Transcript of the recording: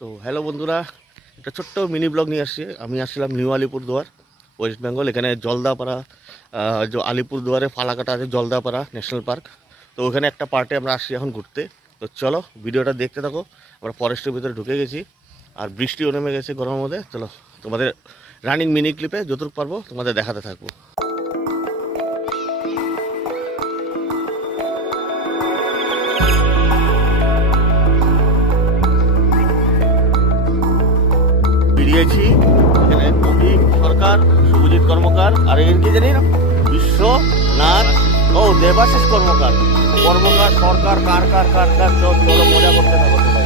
তো হ্যালো বন্ধুরা, একটা ছোট্ট মিনি ব্লগ নিয়ে আসছি। আমি আসছিলাম নিউ আলিপুরদুয়ার, ওয়েস্ট বেঙ্গল। এখানে জলদাপাড়া, যে আলিপুরদুয়ারে ফালাকাটা আছে জলদাপাড়া ন্যাশনাল পার্ক। তো ওখানে একটা পার্টে আমরা আসছি এখন ঘুরতে। তো চলো ভিডিওটা দেখতে থাকো। আমরা ফরেস্টের ভিতরে ঢুকে গেছি, আর বৃষ্টিও নেমে গেছে গরমের মধ্যে। চলো তোমাদের রানিং মিনি ক্লিপে যতটুকু পারবো তোমাদের দেখাতে থাকবো। বেরিয়েছি। এখানে প্রতীক সরকার, শুভজিৎ কর্মকার, আর এর কি জানি না, বিশ্বনাথ, ও দেবাশিস কর্মকার, সরকার, কার চলো মজা করতে থাকো।